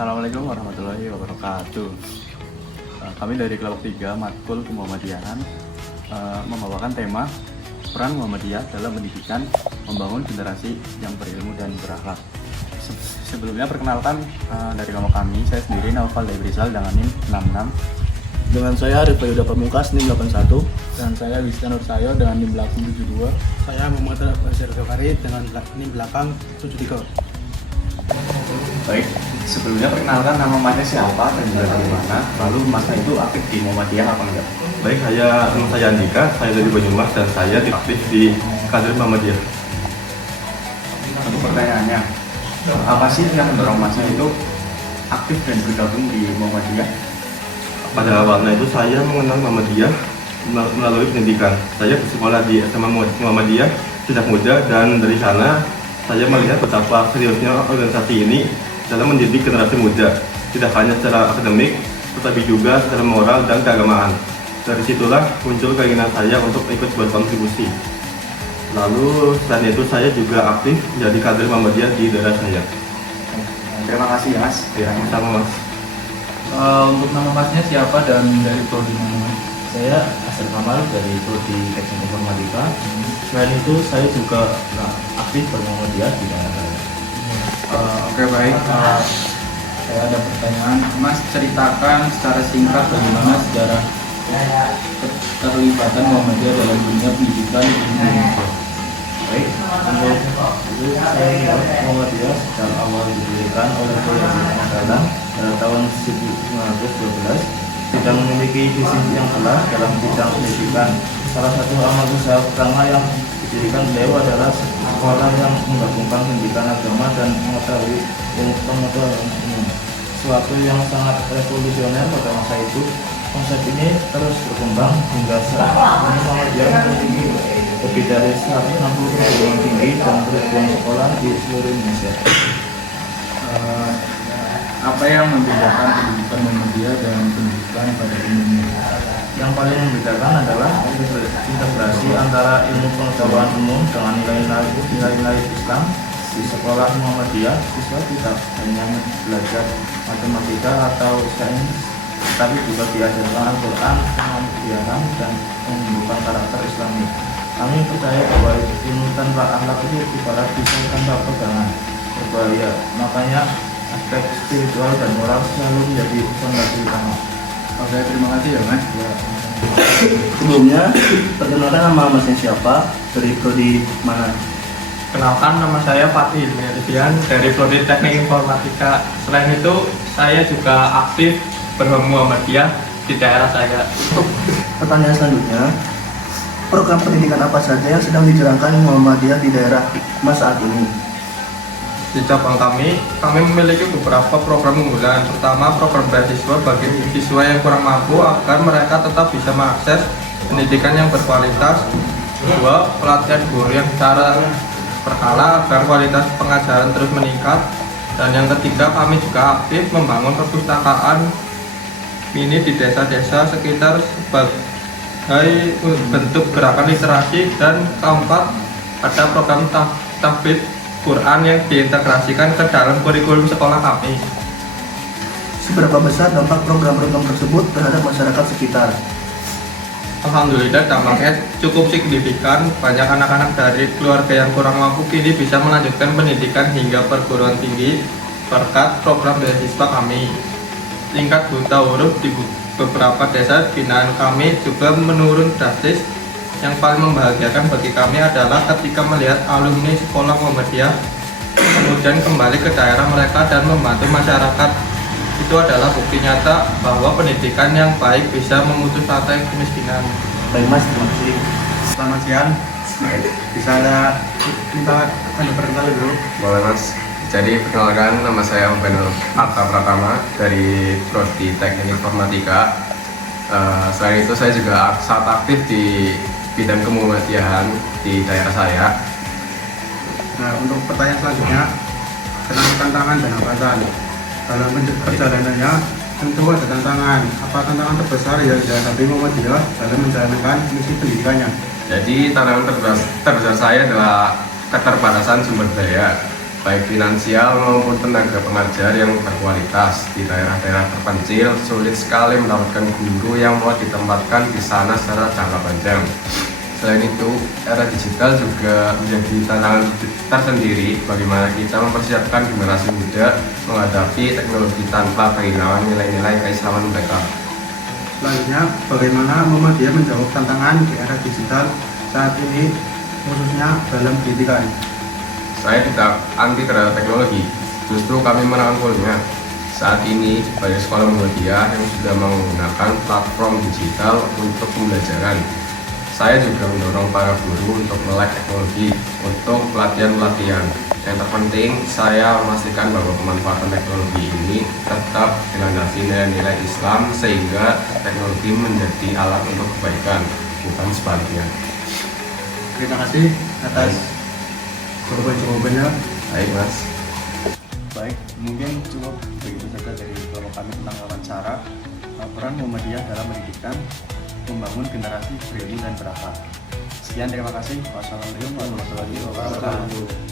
Assalamualaikum warahmatullahi wabarakatuh. Kami dari kelompok 3 Matkul Kemuhammadiyahan membawakan tema peran Muhammadiyah dalam pendidikan membangun generasi yang berilmu dan berakhlak. Sebelumnya perkenalkan dari kelompok kami, saya sendiri Naufal dari Rizal dengan NIM 66. Dengan saya Arif Bayuda Pamungkas NIM 81. Dan saya Wisna Nur Sayo dengan NIM 872. Saya Muhammad Basir Zafari dengan NIM 873. Baik, sebelumnya perkenalkan nama masnya siapa dan juga dari mana, lalu masnya itu aktif di Muhammadiyah apa enggak? Baik, nama saya Andika, saya dari Banyumas dan saya aktif di kader Muhammadiyah. Untuk pertanyaannya, apa sih yang mendorong masnya itu aktif dan bergabung di Muhammadiyah? Pada awalnya itu saya mengenal Muhammadiyah melalui pendidikan. Saya bersekolah di SMA Muhammadiyah sejak muda dan dari sana saya melihat betapa seriusnya organisasi ini dalam mendidik generasi muda, tidak hanya secara akademik, tetapi juga secara moral dan keagamaan. Dari situlah muncul keinginan saya untuk ikut berkontribusi. Lalu selain itu saya juga aktif menjadi kader Muhammadiyah di daerah saya. Terima kasih ya Mas. Ya, sama Mas. Untuk nama masnya siapa dan dari prodi mana? Saya Asal Kamal dari Prodi Teknik Informatika. Selain itu saya juga aktif bermuhammadiyah di daerah saya. Oke baik, saya ada pertanyaan. Mas ceritakan secara singkat bagaimana sejarah keterlibatan Muhammadiyah dalam dunia pendidikan di Indonesia. Baik, untuk itu saya membuat Muhammadiyah sejak awal didirikan oleh Kiai Haji pada tahun 1912. Tidak memiliki visi yang jelas dalam bidang pendidikan. Salah satu amal usaha pertama yang didirikan beliau adalah sekolah yang menggabungkan pendidikan agama dan mengetahui pengetahuan umum. Suatu yang sangat revolusioner pada masa itu. Konsep ini terus berkembang hingga saat ini Muhammadiyah memiliki lebih dari 160 perguruan tinggi dan ribuan sekolah di seluruh Indonesia. Apa yang membedakan pendidikan Muhammadiyah dan pendidikan pada umumnya? Yang paling membedakan adalah integrasi antara ilmu pengetahuan umum dengan nilai-nilai Islam. Di sekolah Muhammadiyah, siswa tidak hanya belajar matematika atau sains, tapi juga diajarkan Al-Quran, Muhammadiyah, dan menumbuhkan karakter Islami. Kami percaya bahwa ilmu tanpa akhlak itu ibarat pisau tanpa pegangan, berbahaya. Makanya aspek spiritual dan moral selalu menjadi fondasi utama. Oke, terima kasih ya Mas. Sebelumnya, perkenalkan nama masnya siapa, dari prodi mana? Kenalkan, nama saya Fatih Hilmiadian dari Prodi Teknik Informatika. Selain itu, saya juga aktif bermuhammadiyah di daerah saya. Pertanyaan selanjutnya, program pendidikan apa saja yang sedang dijalankan Muhammadiyah di daerah Mas saat ini? Di cabang kami memiliki beberapa program unggulan, terutama program beasiswa bagi siswa yang kurang mampu agar mereka tetap bisa mengakses pendidikan yang berkualitas. Kedua, pelatihan guru yang secara berkala agar kualitas pengajaran terus meningkat. Dan yang ketiga, kami juga aktif membangun perpustakaan mini di desa-desa sekitar sebagai bentuk gerakan literasi. Dan keempat, ada program tahfidz Quran yang diintegrasikan ke dalam kurikulum sekolah kami. Seberapa besar dampak program-program tersebut terhadap masyarakat sekitar? Alhamdulillah dampaknya cukup signifikan. Banyak anak-anak dari keluarga yang kurang mampu kini bisa melanjutkan pendidikan hingga perguruan tinggi berkat program beasiswa kami. Tingkat buta huruf di beberapa desa binaan kami juga menurun drastis. Yang paling membahagiakan bagi kami adalah ketika melihat alumni sekolah Muhammadiyah kemudian kembali ke daerah mereka dan membantu masyarakat. Itu adalah bukti nyata bahwa pendidikan yang baik bisa memutus rantai kemiskinan. Baik Mas, terima kasih. Selamat siang. Bisa minta Anda perkenalkan dulu? Boleh Mas. Jadi perkenalkan, nama saya Benur Atta Pratama dari Prodi Teknik Informatika. Selain itu saya juga sangat aktif di bidang kemuhammadiyahan di daerah saya. Nah, untuk pertanyaan selanjutnya, tentang tantangan dan hambatan dalam perjalanannya, tentu ada tantangan. Apa tantangan terbesar yang dihadapi Muhammadiyah dalam menjalankan misi pendidikannya? Jadi tantangan terbesar saya adalah keterbatasan sumber daya. baik finansial maupun tenaga pengajar yang berkualitas. Di daerah-daerah terpencil sulit sekali mendapatkan guru yang mau ditempatkan di sana secara jangka panjang. Selain itu, era digital juga menjadi tantangan tersendiri bagaimana kita mempersiapkan generasi muda menghadapi teknologi tanpa kehilangan nilai-nilai keislaman mereka. Selanjutnya, bagaimana Muhammadiyah menjawab tantangan di era digital saat ini, khususnya dalam pendidikan? Saya tidak anti terhadap teknologi, justru kami merangkulnya. Saat ini, banyak sekolah Muhammadiyah yang sudah menggunakan platform digital untuk pembelajaran. Saya juga mendorong para guru untuk melek teknologi untuk pelatihan-pelatihan. Yang terpenting, saya memastikan bahwa pemanfaatan teknologi ini tetap dilandasi nilai-nilai Islam sehingga teknologi menjadi alat untuk kebaikan, bukan sebaliknya. Terima kasih atas jawaban-jawabannya. Baik, Mas. Baik, mungkin cukup begitu saja dari kelompok kami tentang wawancara peran Muhammadiyah dalam pendidikan membangun generasi berilmu dan berakhlak. Sekian, terima kasih. Wassalamualaikum warahmatullahi wabarakatuh.